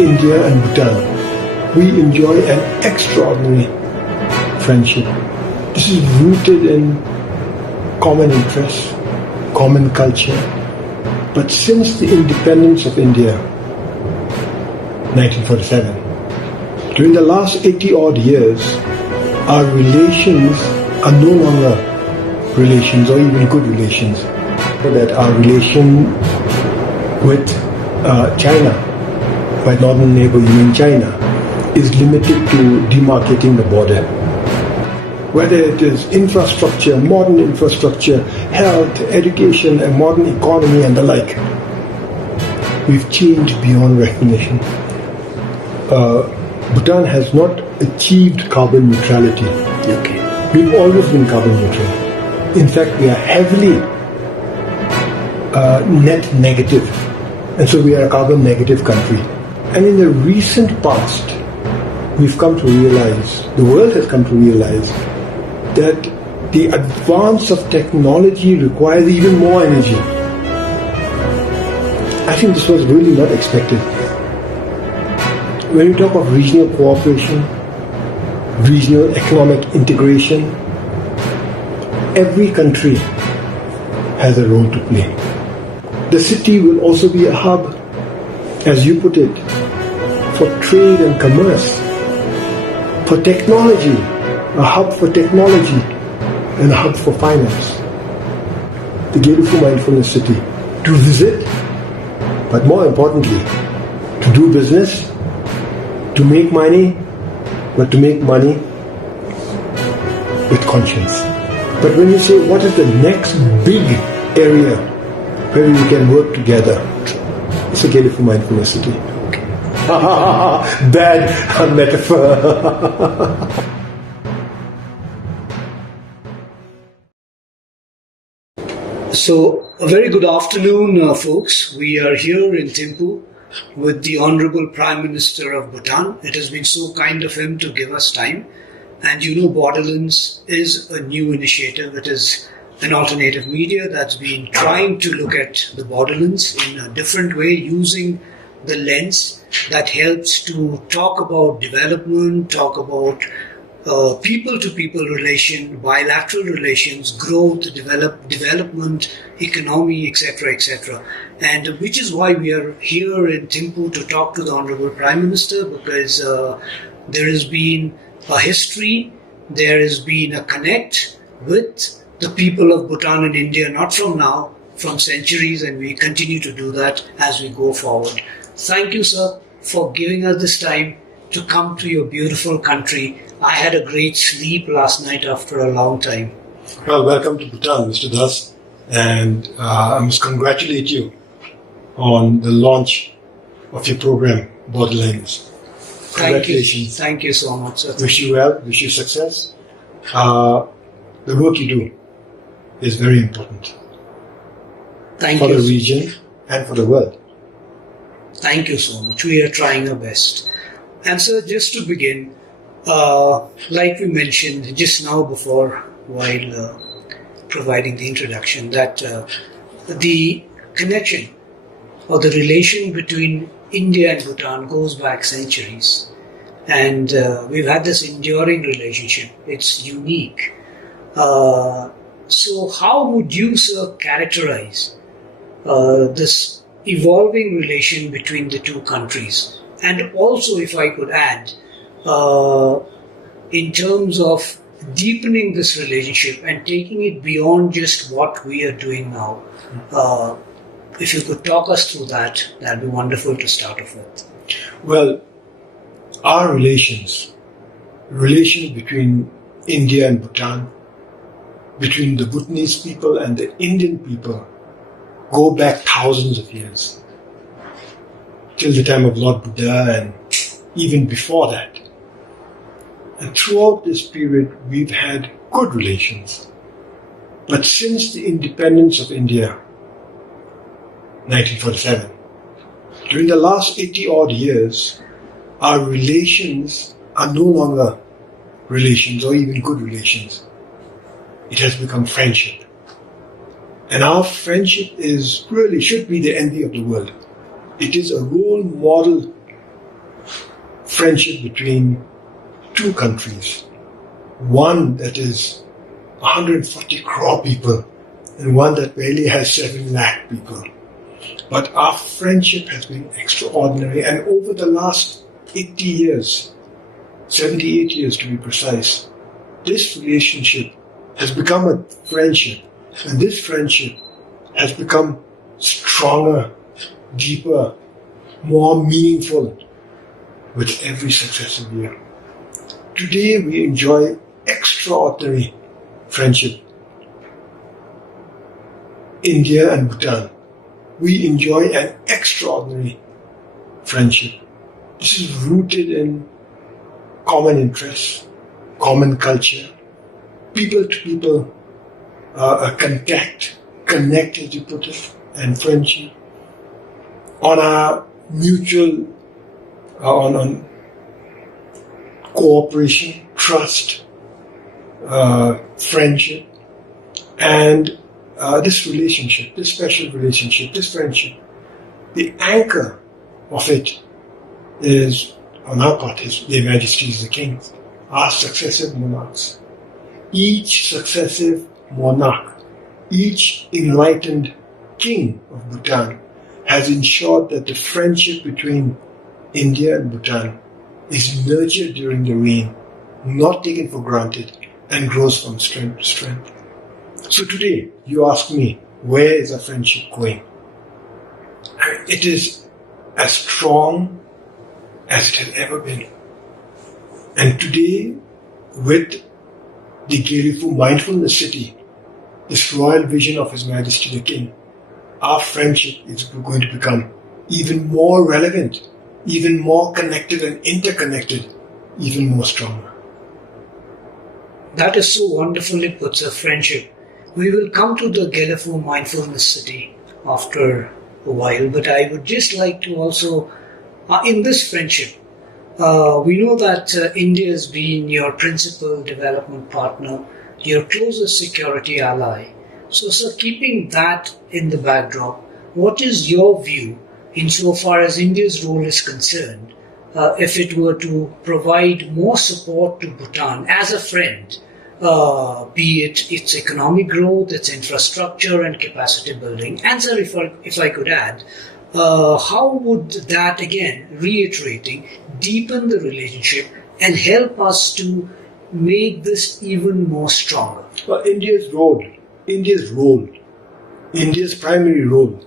India and Bhutan, we enjoy an extraordinary friendship. This is rooted in common interests, common culture. But since the independence of India, 1947, during the last 80-odd years, our relations are no longer relations or even good relations. That our relation with China, by northern neighbor you mean China, is limited to demarcating the border. Whether it is infrastructure, modern infrastructure, health, education, a modern economy and the like, we've changed beyond recognition. Bhutan has not achieved carbon neutrality. Okay. We've always been carbon neutral. In fact, we are heavily net negative, and so we are a carbon negative country. And in the recent past, we've come to realize, the world has come to realize, that the advance of technology requires even more energy. I think this was really not expected. When you talk of regional cooperation, regional economic integration, every country has a role to play. The city will also be a hub, as you put it, for trade and commerce, for technology, a hub for technology and a hub for finance. The Gelephu Mindfulness City, to visit, but more importantly, to do business, to make money, but to make money with conscience. But when you say what is the next big area where we can work together, it's the Gelephu Mindfulness City. Bad metaphor. So, a very good afternoon, folks. We are here in Thimphu with the Honorable Prime Minister of Bhutan. It has been so kind of him to give us time. And you know, Borderlens is a new initiative. It is an alternative media that's been trying to look at the borderlands in a different way, using the lens that helps to talk about development, talk about people-to-people relation, bilateral relations, growth, development, economy, etc., etc. And which is why we are here in Thimphu to talk to the Honorable Prime Minister, because there has been a history, there has been a connect with the people of Bhutan and India, not from now, from centuries, and we continue to do that as we go forward. Thank you, sir, for giving us this time to come to your beautiful country. I had a great sleep last night after a long time. Well, welcome to Bhutan, Mr. Das, and I must congratulate you on the launch of your program, Borderlens. Congratulations. Thank you so much, sir. Wish you well, wish you success. The work you do is very important Thank for you the region and for the world. Thank you so much. We are trying our best. And sir, just to begin, like we mentioned just now before, while providing the introduction, that the connection or the relation between India and Bhutan goes back centuries. And we've had this enduring relationship. It's unique. So how would you, sir, characterize this evolving relation between the two countries? And also, if I could add, in terms of deepening this relationship and taking it beyond just what we are doing now, if you could talk us through that, that'd be wonderful to start off with. Well, our relations between India and Bhutan, between the Bhutanese people and the Indian people, go back thousands of years, till the time of Lord Buddha and even before that. And throughout this period, we've had good relations. But since the independence of India, 1947, during the last 80-odd years, our relations are no longer relations or even good relations. It has become friendship. And our friendship should be the envy of the world. It is a role model friendship between two countries. One that is 140 crore people and one that barely has 7 lakh people. But our friendship has been extraordinary, and over the last 80 years, 78 years to be precise, this relationship has become a friendship, and this friendship has become stronger, deeper, more meaningful with every successive year. Today we enjoy extraordinary friendship. India and Bhutan, we enjoy an extraordinary friendship. This is rooted in common interests, common culture, people to people contact, connect as you put it, and friendship. On our mutual, on cooperation, trust, friendship, and this relationship, this special relationship, this friendship, the anchor of it is, on our part, Their Majesties the Kings, our successive monarchs. Each successive monarch, each enlightened king of Bhutan has ensured that the friendship between India and Bhutan is nurtured during the reign, not taken for granted, and grows from strength to strength. So today, you ask me, where is our friendship going? It is as strong as it has ever been. And today, with the Gelephu Mindfulness City, this royal vision of His Majesty the King, our friendship is going to become even more relevant, even more connected and interconnected, even more stronger. That is so wonderfully put, sir, friendship. We will come to the Gelephu Mindfulness City after a while, but I would just like to also, in this friendship, we know that India has been your principal development partner, your closest security ally. So, sir, keeping that in the backdrop, what is your view insofar as India's role is concerned, if it were to provide more support to Bhutan as a friend, be it its economic growth, its infrastructure and capacity building? And sir, if I could add, how would that, again, reiterating, deepen the relationship and help us to make this even more stronger? Well, India's primary role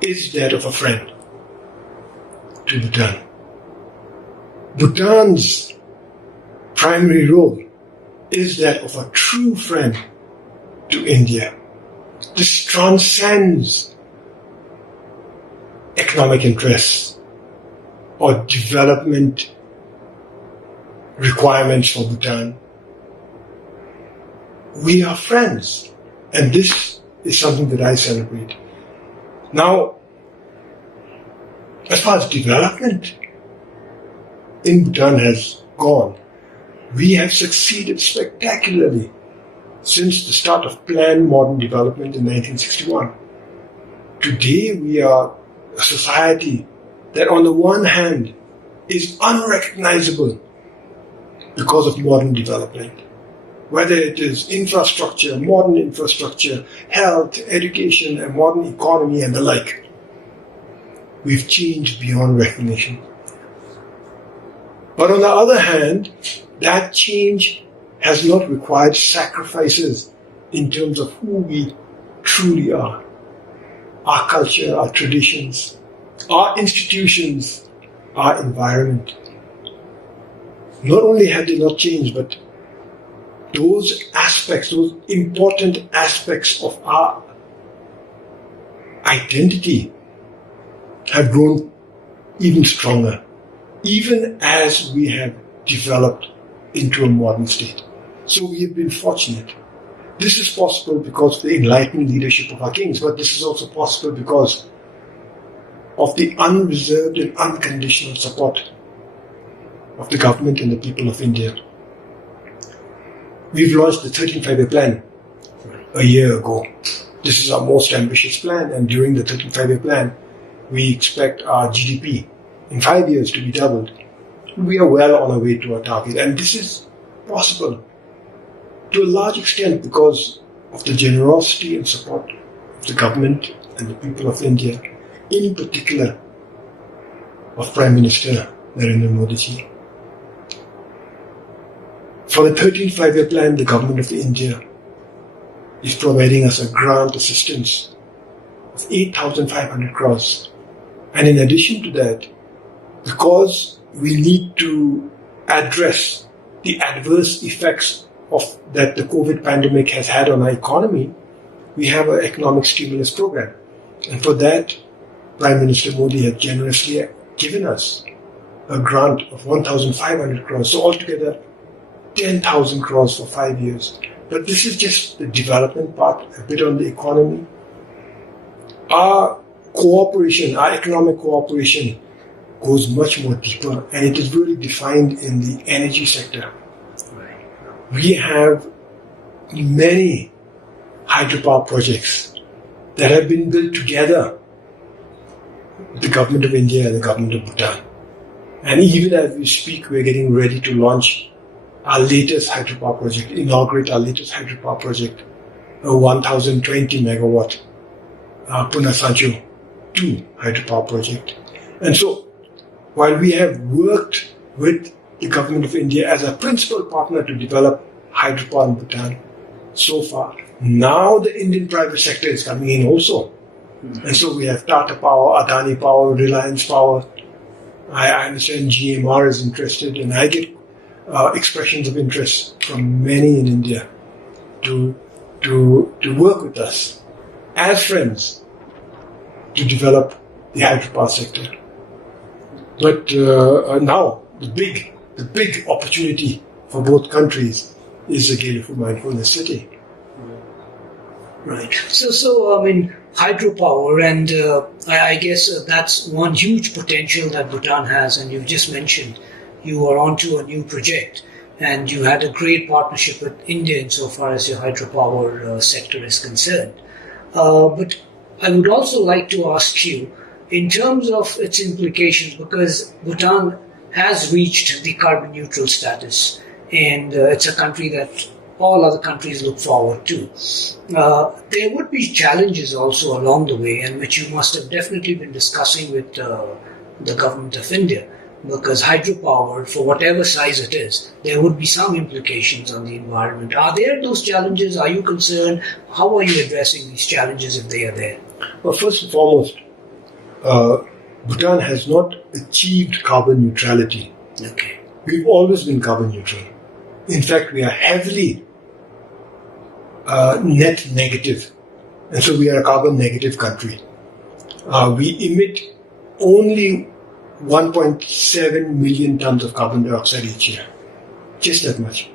is that of a friend to Bhutan. Bhutan's primary role is that of a true friend to India. This transcends economic interests or development requirements for Bhutan. We are friends, and this is something that I celebrate. Now, as far as development in Bhutan has gone, we have succeeded spectacularly since the start of planned modern development in 1961. Today we are a society that on the one hand is unrecognizable because of modern development. Whether it is infrastructure, modern infrastructure, health, education, a modern economy and the like. We've changed beyond recognition. But on the other hand, that change has not required sacrifices in terms of who we truly are. Our culture, our traditions, our institutions, our environment. Not only have they not changed, but those aspects, those important aspects of our identity have grown even stronger, even as we have developed into a modern state. So we have been fortunate. This is possible because of the enlightened leadership of our kings, but this is also possible because of the unreserved and unconditional support of the government and the people of India. We've launched the 13th Five-Year Plan a year ago. This is our most ambitious plan, and during the 13th Five-Year Plan, we expect our GDP in 5 years to be doubled we are well on our way to our target. And this is possible to a large extent because of the generosity and support of the government and the people of India, in particular of Prime Minister Narendra Modi ji. For the 13th five-year plan, the government of India is providing us a grant assistance of 8,500 crores. And in addition to that, because we need to address the adverse effects of that the COVID pandemic has had on our economy, we have an economic stimulus program. And for that, Prime Minister Modi has generously given us a grant of 1,500 crores. So altogether, 10,000 crores for 5 years. But this is just the development part, a bit on the economy. Our cooperation, our economic cooperation goes much more deeper, and it is really defined in the energy sector. We have many hydropower projects that have been built together with the government of India and the government of Bhutan. And even as we speak, we're getting ready to launch our latest hydropower project, inaugurate our latest hydropower project, a 1,020 megawatt Punasancho 2 hydropower project. And so, while we have worked with the government of India as a principal partner to develop hydropower in Bhutan so far, now the Indian private sector is coming in also. And so we have Tata Power, Adani Power, Reliance Power. I understand GMR is interested, and I get expressions of interest from many in India to work with us as friends to develop the hydropower sector. But now the big opportunity for both countries is the Gelephu Mindfulness City. Right. So I mean, hydropower, and I guess that's one huge potential that Bhutan has. And you've just mentioned you are onto a new project, and you had a great partnership with India insofar as your hydropower sector is concerned. But I would also like to ask you, in terms of its implications, because Bhutan has reached the carbon neutral status, and it's a country that all other countries look forward to. There would be challenges also along the way, and which you must have definitely been discussing with the government of India, because hydropower, for whatever size it is, there would be some implications on the environment. Are there those challenges? Are you concerned? How are you addressing these challenges if they are there? Well, first and foremost, Bhutan has not achieved carbon neutrality. Okay. We've always been carbon neutral. In fact, we are heavily net negative. And so we are a carbon negative country. We emit only 1.7 million tons of carbon dioxide each year. Just that much.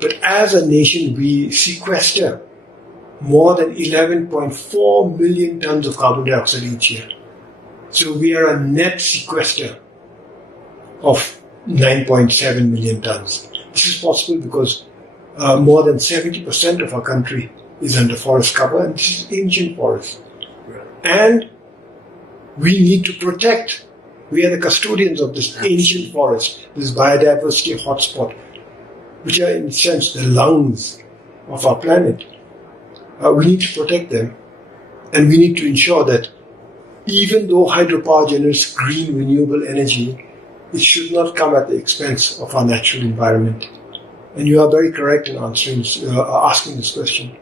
But as a nation, we sequester more than 11.4 million tons of carbon dioxide each year. So we are a net sequester of 9.7 million tons. This is possible because more than 70% of our country is under forest cover, and this is ancient forest. And we need to protect. We are the custodians of this ancient forest, this biodiversity hotspot, which are in a sense the lungs of our planet. We need to protect them, and we need to ensure that even though hydropower generates green renewable energy, it should not come at the expense of our natural environment. And you are very correct in asking this question.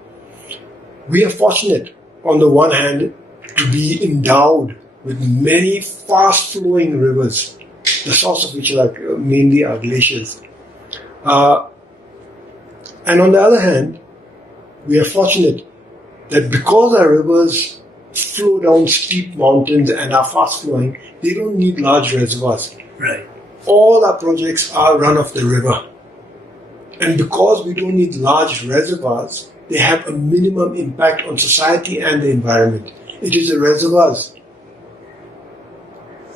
We are fortunate, on the one hand, to be endowed with many fast-flowing rivers, the source of which are mainly our glaciers. And on the other hand, we are fortunate that because our rivers flow down steep mountains and are fast-flowing, they don't need large reservoirs. Right. All our projects are run off the river. And because we don't need large reservoirs, they have a minimum impact on society and the environment. It is the reservoirs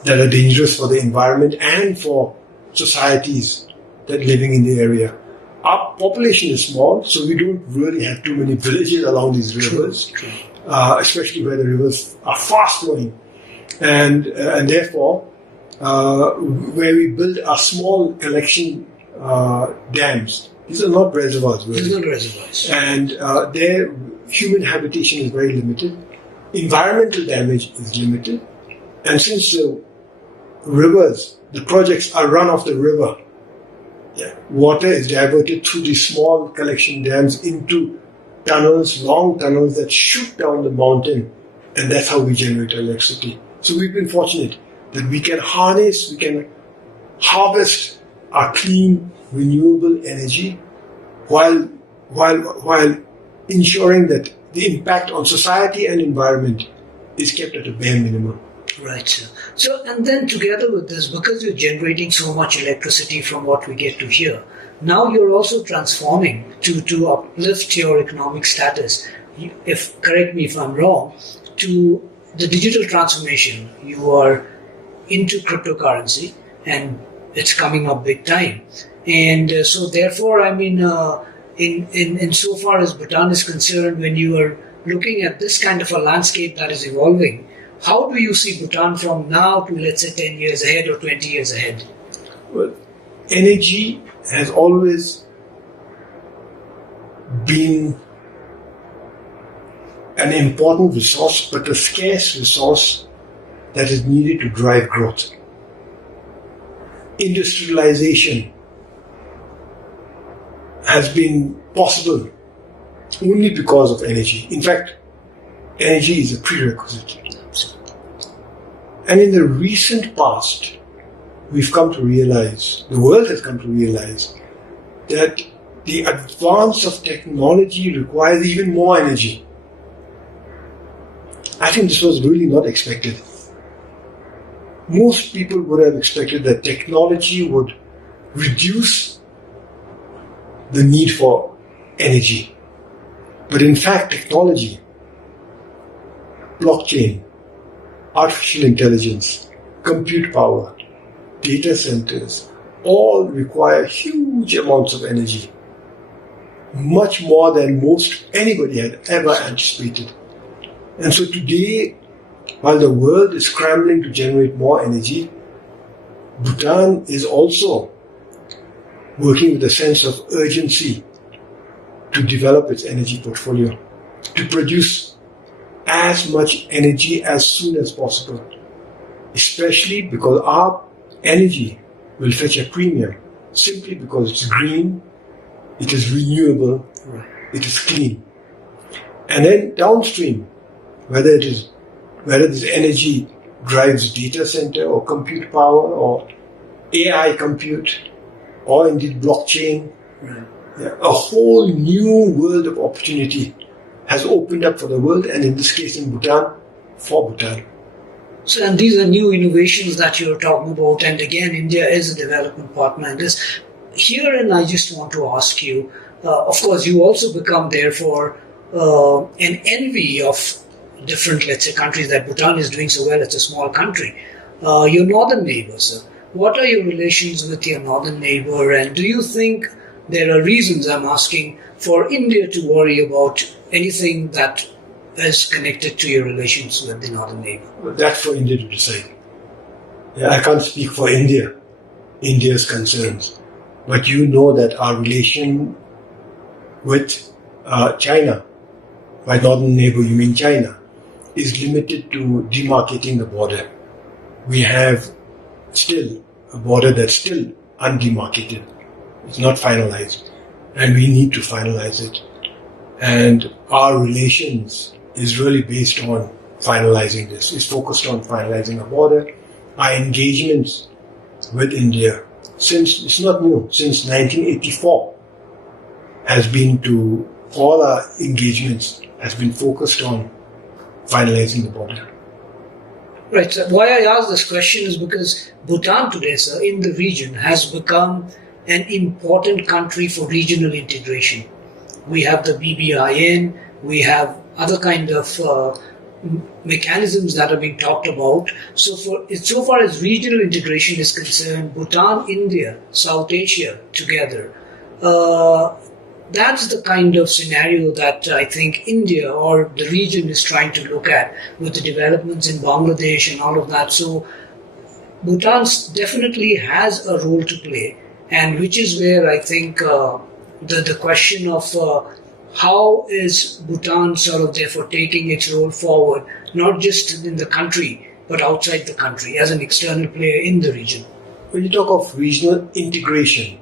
that are dangerous for the environment and for societies that are living in the area. Our population is small, so we don't really have too many villages along these rivers, especially where the rivers are fast flowing. And therefore, where we build our small collection dams. These are not reservoirs, really. These are reservoirs. And their human habitation is very limited. Environmental damage is limited. And since the rivers, the projects are run off the river, water is diverted through these small collection dams into tunnels, long tunnels that shoot down the mountain, and that's how we generate electricity. So we've been fortunate that we can harvest our clean, renewable energy while ensuring that the impact on society and environment is kept at a bare minimum. Right, sir. So, and then together with this, because you're generating so much electricity from what we get to hear, now you're also transforming to uplift your economic status. Correct me if I'm wrong, to the digital transformation. You are into cryptocurrency, and it's coming up big time. And so, therefore, I mean, in so far as Bhutan is concerned, when you are looking at this kind of a landscape that is evolving, how do you see Bhutan from now to, let's say, 10 years ahead or 20 years ahead? Well, energy has always been an important resource, but a scarce resource that is needed to drive growth. Industrialization has been possible only because of energy. In fact, energy is a prerequisite. And in the recent past, we've come to realize, the world has come to realize, that the advance of technology requires even more energy. I think this was really not expected. Most people would have expected that technology would reduce the need for energy. But in fact, technology, blockchain, artificial intelligence, compute power, data centers, all require huge amounts of energy. Much more than most anybody had ever anticipated. And so today, while the world is scrambling to generate more energy, Bhutan is also working with a sense of urgency to develop its energy portfolio, to produce as much energy as soon as possible, especially because our energy will fetch a premium simply because it's green, it is renewable, it is clean. And then downstream, whether this energy drives data center or compute power or AI compute or indeed blockchain, a whole new world of opportunity has opened up for the world, and in this case in Bhutan, for Bhutan. So, and these are new innovations that you're talking about, and again, India is a development partner in this. Herein, I just want to ask you, of course, you also become, therefore, an envy of different, let's say, countries that Bhutan is doing so well. It's a small country. Your northern neighbors, sir, what are your relations with your northern neighbor, and do you think there are reasons, I'm asking, for India to worry about anything that is connected to your relations with the northern neighbor? Well, that's for India to decide. I can't speak for India's concerns. But you know that our relation with China, by northern neighbor you mean China, is limited to demarcating the border. We have still a border that's still undemarcated. It's not finalized, and we need to finalize it. And our relations is really based on finalizing this. It's focused on finalizing a border. Our engagements with India, since it's not new, since 1984, has been to all our engagements has been focused on finalizing the border. Right. So why I ask this question is because Bhutan today, sir, in the region has become an important country for regional integration. We have the BBIN, we have other kind of mechanisms that are being talked about. So far as regional integration is concerned, Bhutan, India, South Asia together, that's the kind of scenario that I think India or the region is trying to look at with the developments in Bangladesh and all of that. So Bhutan definitely has a role to play, and which is where I think the question of how is Bhutan sort of therefore taking its role forward, not just in the country, but outside the country as an external player in the region. When you talk of regional integration,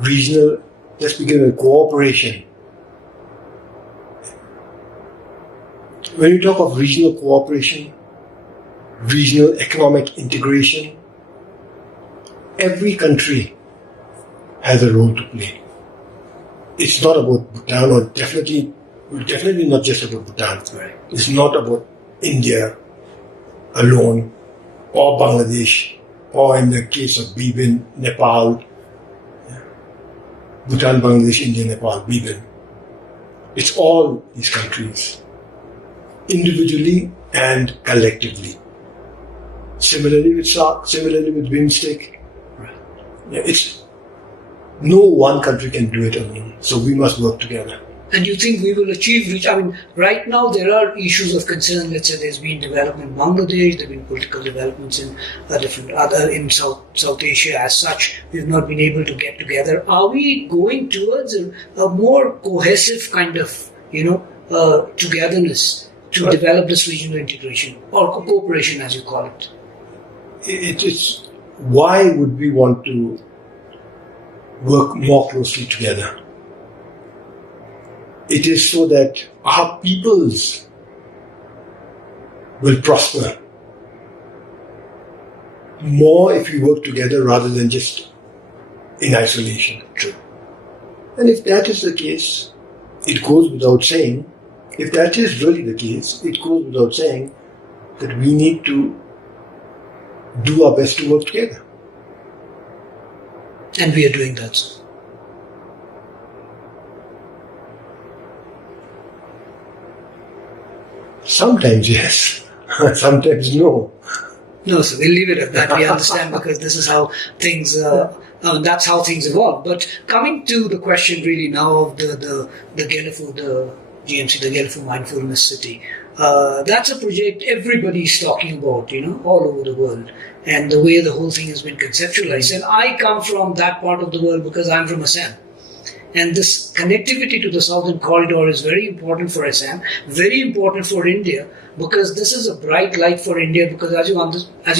let's begin with cooperation. When you talk of regional cooperation, regional economic integration, every country has a role to play. It's not about Bhutan, or definitely not just about Bhutan. Right. It's not about India alone, or Bangladesh, or in the case of Bhutans, Nepal, Bhutan, Bangladesh, India, Nepal, Bhutans. It's all these countries, individually and collectively. Similarly with SAARC, similarly with BIMSTEC. Right. It's no one country can do it alone, so we must work together. And you think we will achieve? I mean, right now there are issues of concern. Let's say there's been development in Bangladesh, there've been political developments in in South Asia as such. We've not been able to get together. Are we going towards a more cohesive kind of, togetherness to develop this regional integration or cooperation, as you call it? It's why would we want to work more closely together? It is so that our peoples will prosper more if we work together rather than just in isolation. True. And if that is the case, it goes without saying, if that is really the case, it goes without saying that we need to do our best to work together. And we are doing that. Sometimes yes, sometimes no. No, so we'll leave it at that. We understand because this is how things, that's how things evolve. But coming to the question really now of the Gelephu, the GMC, the Gelephu Mindfulness City, that's a project everybody's talking about, all over the world. And the way the whole thing has been conceptualized. And I come from that part of the world because I'm from Assam. And this connectivity to the Southern Corridor is very important for Assam, very important for India, because this is a bright light for India, because as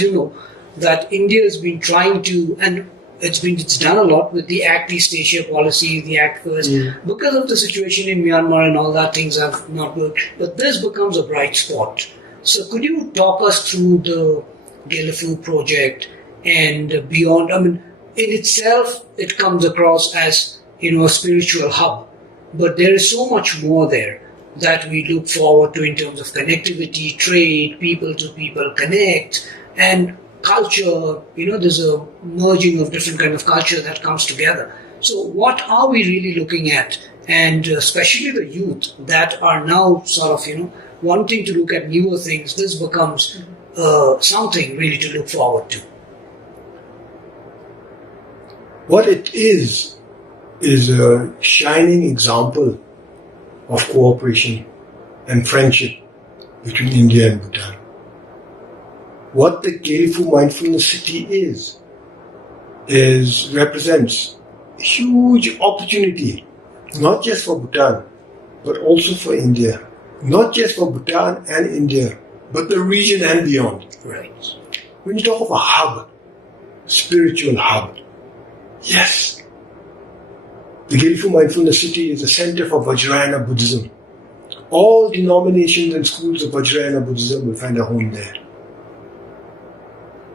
you know, that India has been trying to, and it's done a lot with the Act East Asia policy, the Act First, because of the situation in Myanmar and all that, things have not worked. But this becomes a bright spot. So could you talk us through the Gelephu project and beyond? I mean, in itself, it comes across as a spiritual hub. But there is so much more there that we look forward to in terms of connectivity, trade, people to people connect, and culture. There's a merging of different kind of culture that comes together. So what are we really looking at? And especially the youth that are now sort of, wanting to look at newer things, this becomes something really to look forward to. What it is a shining example of cooperation and friendship between India and Bhutan. What the Gelephu Mindfulness City represents a huge opportunity, not just for Bhutan, but also for India. Not just for Bhutan and India, but the region and beyond. Right. When you talk of a hub, spiritual hub, yes, the Gelephu Mindfulness City is a center for Vajrayana Buddhism. All denominations and schools of Vajrayana Buddhism will find a home there.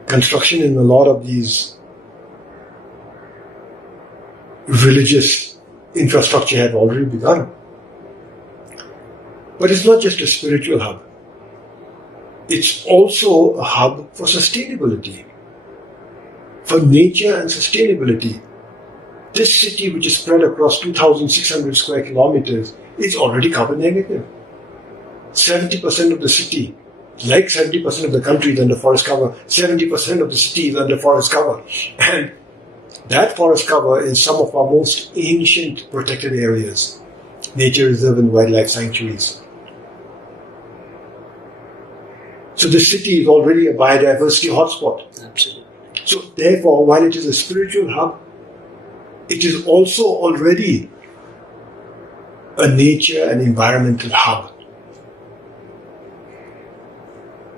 Construction in a lot of these religious infrastructure have already begun. But it's not just a spiritual hub. It's also a hub for sustainability, for nature and sustainability. This city, which is spread across 2,600 square kilometers, is already carbon negative. 70% of the city, like 70% of the country is under forest cover, 70% of the city is under forest cover. And that forest cover is some of our most ancient protected areas, nature reserve and wildlife sanctuaries. So the city is already a biodiversity hotspot. Absolutely. So therefore, while it is a spiritual hub, it is also already a nature and environmental hub.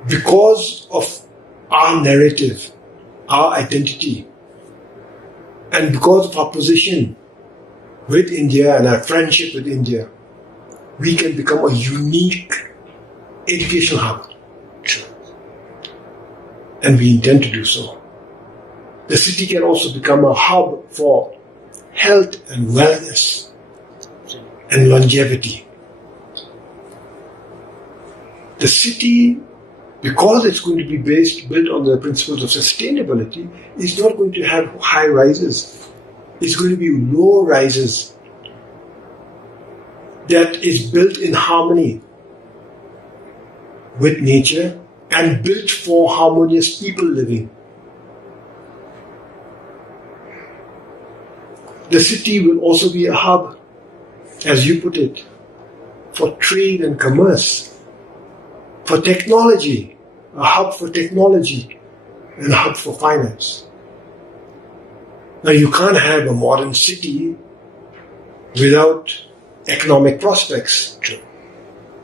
Because of our narrative, our identity, and because of our position with India and our friendship with India, we can become a unique educational hub. And we intend to do so. The city can also become a hub for health and wellness and longevity. The city, because it's going to be built on the principles of sustainability, is not going to have high rises. It's going to be low rises that is built in harmony with nature and built for harmonious people living. The city will also be a hub, as you put it, for trade and commerce, for technology, a hub for technology, and a hub for finance. Now you can't have a modern city without economic prospects.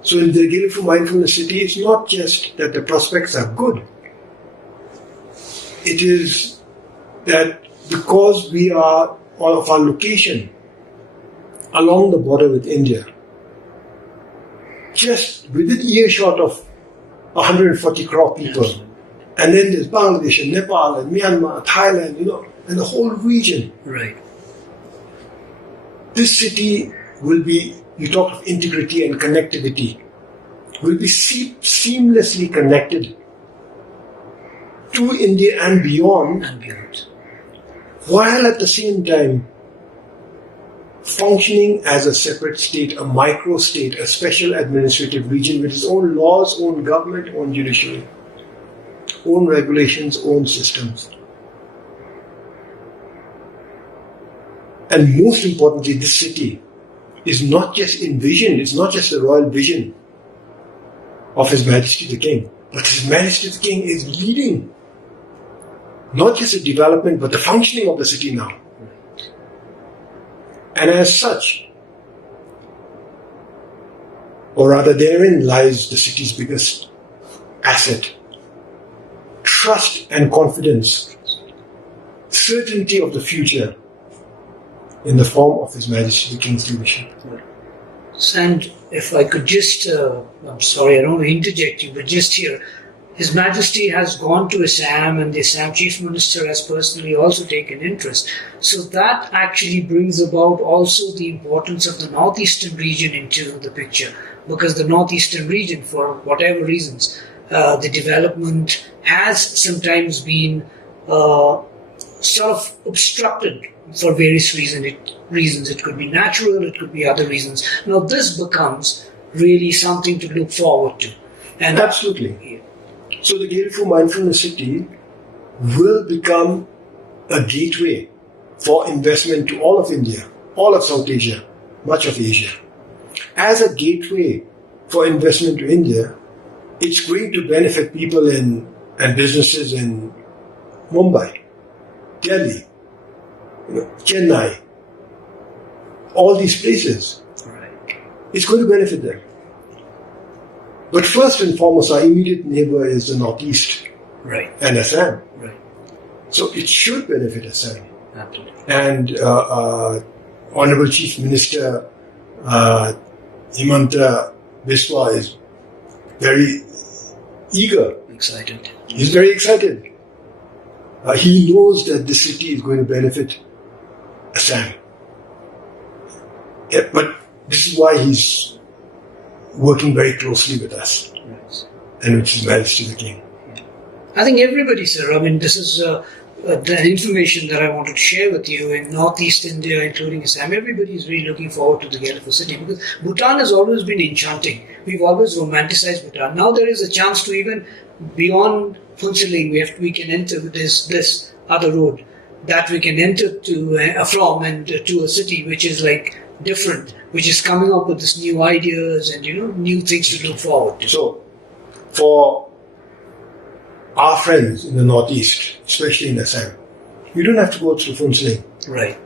So in the Gelephu Mindfulness City, it's not just that the prospects are good. It is that because we are, all of our location along the border with India, just within earshot of 140 crore people, and then there's Bangladesh and Nepal and Myanmar, Thailand, and the whole region. Right. This city will be, you talk of integrity and connectivity, will be seamlessly connected to India and beyond, while at the same time functioning as a separate state, a micro-state, a special administrative region with its own laws, own government, own judiciary, own regulations, own systems. And most importantly, this city is not just envisioned, it's not just the royal vision of His Majesty the King, but His Majesty the King is leading not just the development, but the functioning of the city now. And as such, or rather therein lies the city's biggest asset: trust and confidence, certainty of the future in the form of His Majesty the King's leadership. And if I could just, I'm sorry, I don't want to interject you, but just here, His Majesty has gone to Assam, and the Assam Chief Minister has personally also taken interest. So that actually brings about also the importance of the northeastern region into the picture, because the northeastern region, for whatever reasons, the development has sometimes been sort of obstructed for various reasons. It could be natural, it could be other reasons. Now this becomes really something to look forward to. And absolutely. So the Gelephu Mindfulness City will become a gateway for investment to all of India, all of South Asia, much of Asia. As a gateway for investment to India, it's going to benefit people and businesses in Mumbai, Delhi, Chennai, all these places. Right. It's going to benefit them. But first and foremost, our immediate neighbor is the Northeast, right, and Assam. Right. So it should benefit Assam. Absolutely. And Honorable Chief Minister Himanta Biswa is very eager. Excited. He's very excited. He knows that the city is going to benefit Assam. Yeah, but this is why he's working very closely with us, yes, and with His Majesty the King. I think everybody, sir, I mean, this is the information that I wanted to share with you. In Northeast India, including Assam, everybody is really looking forward to the Gelephu city, because Bhutan has always been enchanting. We've always romanticized Bhutan. Now there is a chance to even beyond Phuntsiling, we can enter this other road that we can enter to from and to a city which is like different, which is coming up with this new ideas and new things to look forward to. So, for our friends in the northeast, especially in Assam, you don't have to go through Phuntsling. Right.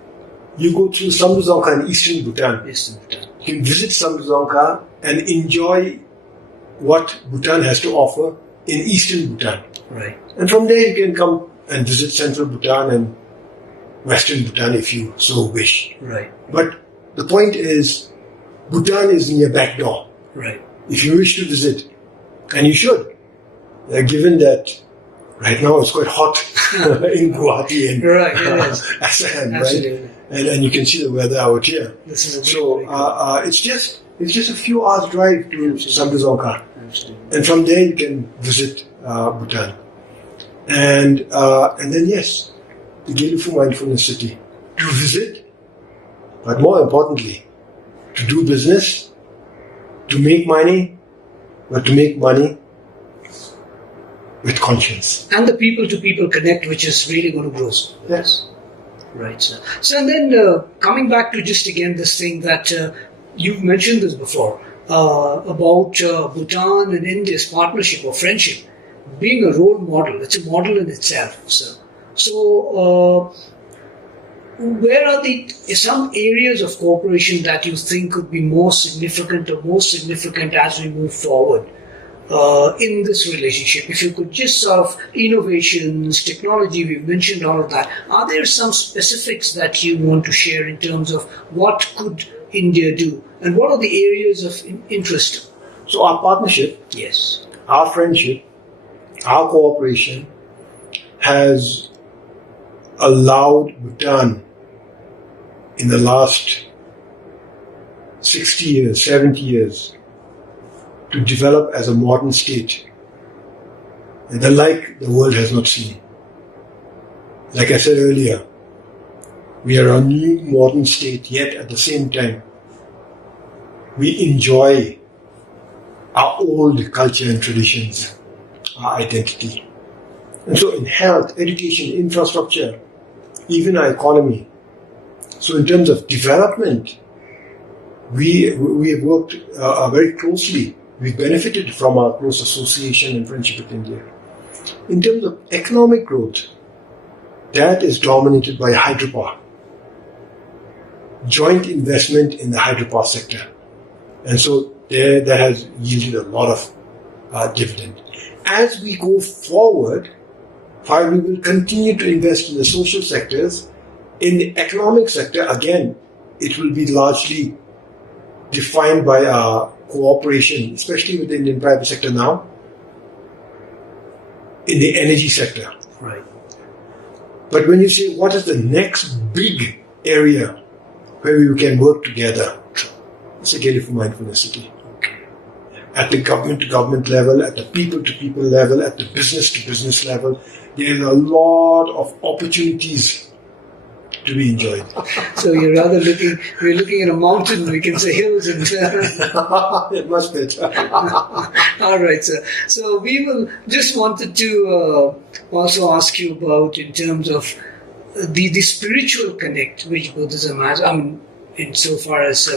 You go through Samduzongkha in eastern Bhutan. Eastern Bhutan. You can visit Samduzongkha and enjoy what Bhutan has to offer in eastern Bhutan. Right. And from there you can come and visit central Bhutan and western Bhutan if you so wish. Right. But the point is, Bhutan is in your back door. Right. If you wish to visit, and you should, given that right now it's quite hot in Guwahati and Right, it is. Assam, Absolutely. right? And you can see the weather out here. This is a So it's just a few hours drive to Samduzongkha. Absolutely. And from there you can visit Bhutan. And then yes, the Gelephu Mindfulness City. To visit, but more importantly, to do business, to make money, but to make money with conscience. And the people-to-people connect, which is really going to grow. Yes. Right, sir. So, and then coming back to just again this thing that you've mentioned this before about Bhutan and India's partnership or friendship being a role model. It's a model in itself, sir. So, where are some areas of cooperation that you think could be more significant as we move forward in this relationship? If you could just sort of innovations, technology, we've mentioned all of that. Are there some specifics that you want to share in terms of what could India do? And what are the areas of interest? So our partnership, Yes. our friendship, our cooperation has allowed Bhutan in the last 60 years, 70 years to develop as a modern state, and the like the world has not seen. Like I said earlier, we are a new modern state, yet at the same time, we enjoy our old culture and traditions, our identity. And so in health, education, infrastructure, even our economy. So in terms of development, we have worked very closely. We benefited from our close association and friendship with India. In terms of economic growth, that is dominated by hydropower. Joint investment in the hydropower sector. And so that has yielded a lot of dividend. As we go forward, while we will continue to invest in the social sectors, in the economic sector, again, it will be largely defined by our cooperation, especially with the Indian private sector now, in the energy sector. Right. But when you say what is the next big area where we can work together, it's the Gelephu Mindfulness City. Okay. At the government-to-government level, at the people-to-people level, at the business-to-business level, there is a lot of opportunities to be enjoyed. So we're looking at a mountain, we can say hills and Much better. all right, sir. So we will just wanted to also ask you about in terms of the spiritual connect which Buddhism has. I mean, insofar as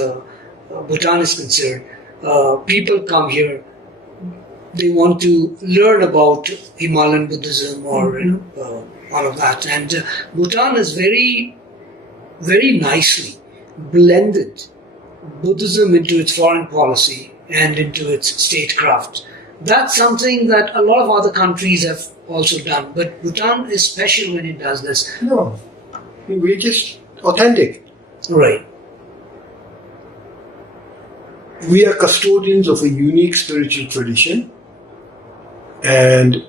Bhutan is concerned, people come here, they want to learn about Himalayan Buddhism or all of that. And Bhutan has very, very nicely blended Buddhism into its foreign policy and into its statecraft. That's something that a lot of other countries have also done. But Bhutan is special when it does this. No, we're just authentic. Right. We are custodians of a unique spiritual tradition, and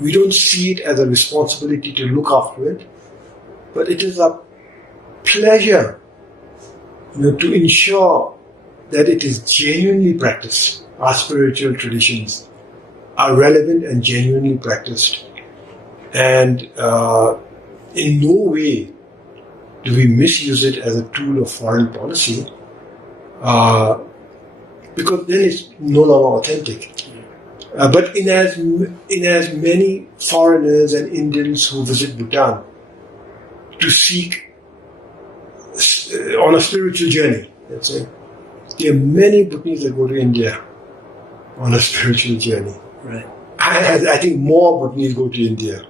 we don't see it as a responsibility to look after it, but it is a pleasure, to ensure that it is genuinely practiced. Our spiritual traditions are relevant and genuinely practiced, and in no way do we misuse it as a tool of foreign policy, because then it's no longer authentic. But in as many foreigners and Indians who visit Bhutan to seek on a spiritual journey, let's say, there are many Bhutanese that go to India on a spiritual journey. Right. I think more Bhutanese go to India,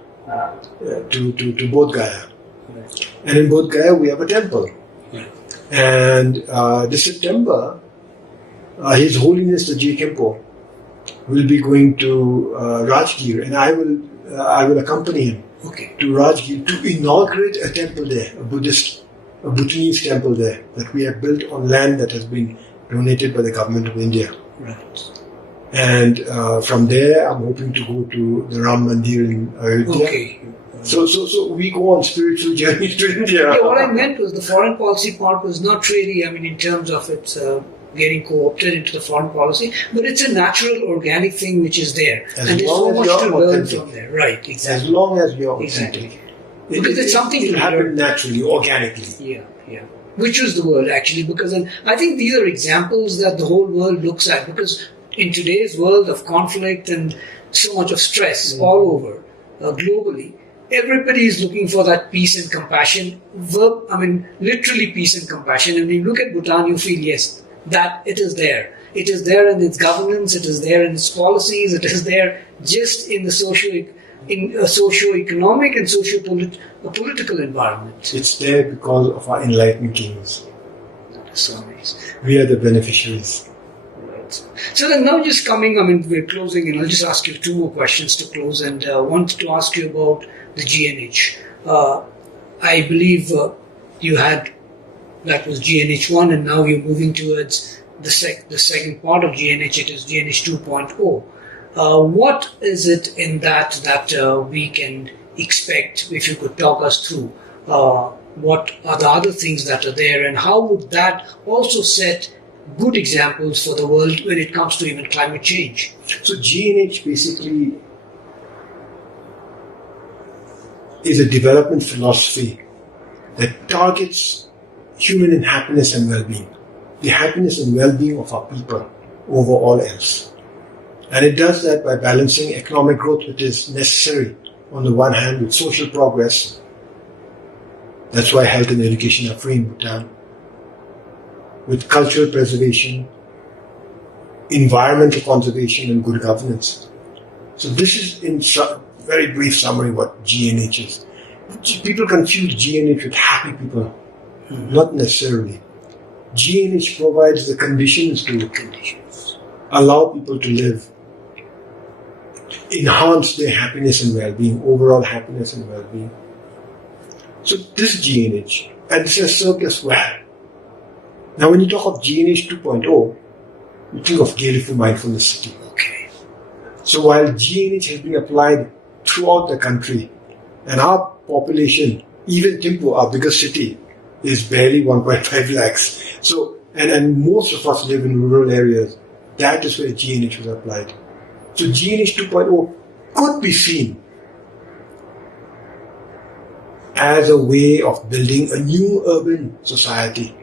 to Bodh Gaya. And in Bodh Gaya we have a temple. And this September, His Holiness the Gelephu will be going to Rajgir, and I will accompany him to Rajgir to inaugurate a temple there, a Bhutanese temple there that we have built on land that has been donated by the government of India. Right. And from there, I'm hoping to go to the Ram Mandir in Ayodhya. Okay. So we go on spiritual journeys to India. Yeah, what I meant was the foreign policy part was not really, in terms of its getting co-opted into the foreign policy, but it's a natural, organic thing which is there. And there's so much to learn from there. Right, exactly. As long as you're authentic. Exactly. Because it's something to happen naturally, organically. Yeah. Which was the word, actually, because I think these are examples that the whole world looks at, because in today's world of conflict and so much of stress all over, globally, everybody is looking for that peace and compassion. Literally peace and compassion. And when you look at Bhutan, you feel, yes, that it is there. It is there in its governance, it is there in its policies, it is there just in the socio-economic and socio-political environment. It's there because of our enlightened kings. So nice. We are the beneficiaries. So then now just coming, we're closing, and I'll just ask you two more questions to close, and I wanted to ask you about the GNH. I believe you had, that was GNH 1, and now you're moving towards the second part of GNH, it is GNH 2.0. What is it in that we can expect, if you could talk us through? What are the other things that are there, and how would that also set good examples for the world when it comes to even climate change? So GNH basically is a development philosophy that targets human happiness and well-being. The happiness and well-being of our people over all else. And it does that by balancing economic growth, which is necessary on the one hand, with social progress. That's why health and education are free in Bhutan. With cultural preservation, environmental conservation, and good governance. So this is in very brief summary what GNH is. People confuse GNH with happy people. Not necessarily. GNH provides the conditions to allow people to live, enhance their happiness and well-being, overall happiness and well-being. So this is GNH, and this has served us well. Now when you talk of GNH 2.0, you think of Gelephu Mindfulness City. Okay. So while GNH has been applied throughout the country, and our population, even Thimphu, our biggest city, is barely 1.5 lakhs. So, and most of us live in rural areas. That is where GNH was applied. So GNH 2.0 could be seen as a way of building a new urban society.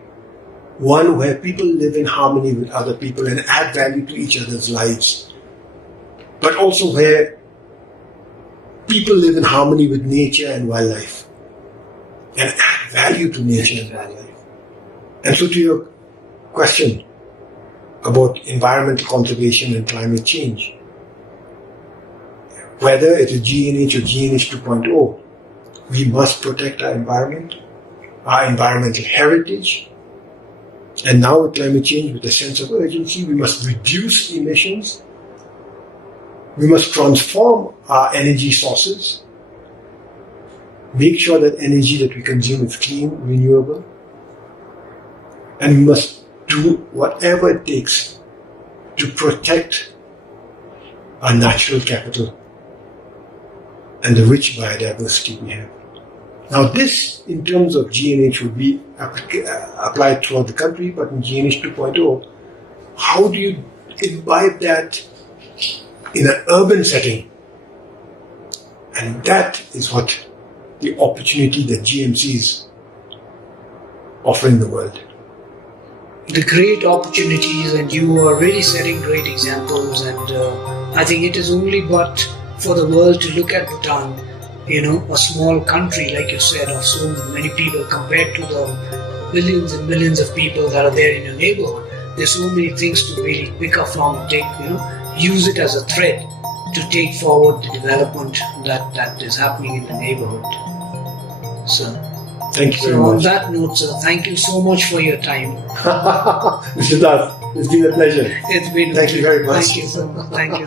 One where people live in harmony with other people and add value to each other's lives. But also where people live in harmony with nature and wildlife. And add value to nature and wildlife. And so to your question about environmental conservation and climate change, whether it is GNH or GNH 2.0, we must protect our environment, our environmental heritage, and now with climate change, with a sense of urgency, we must reduce emissions, we must transform our energy sources, make sure that energy that we consume is clean, renewable, and we must do whatever it takes to protect our natural capital and the rich biodiversity we have. Now this, in terms of GNH, would be applied throughout the country, but in GNH 2.0, how do you imbibe that in an urban setting? And that is what the opportunity that GMC is offering the world. The great opportunities, and you are really setting great examples, and I think it is only but for the world to look at Bhutan, a small country, like you said, of so many people compared to the millions and millions of people that are there in your neighborhood. There's so many things to really pick up from and take, use it as a thread to take forward the development that is happening in the neighborhood. So, Thank you very on much. that note, sir, thank you so much for your time. Mr. Das, it's been a pleasure. It's been Thank you very much. Thank you so much. Thank you.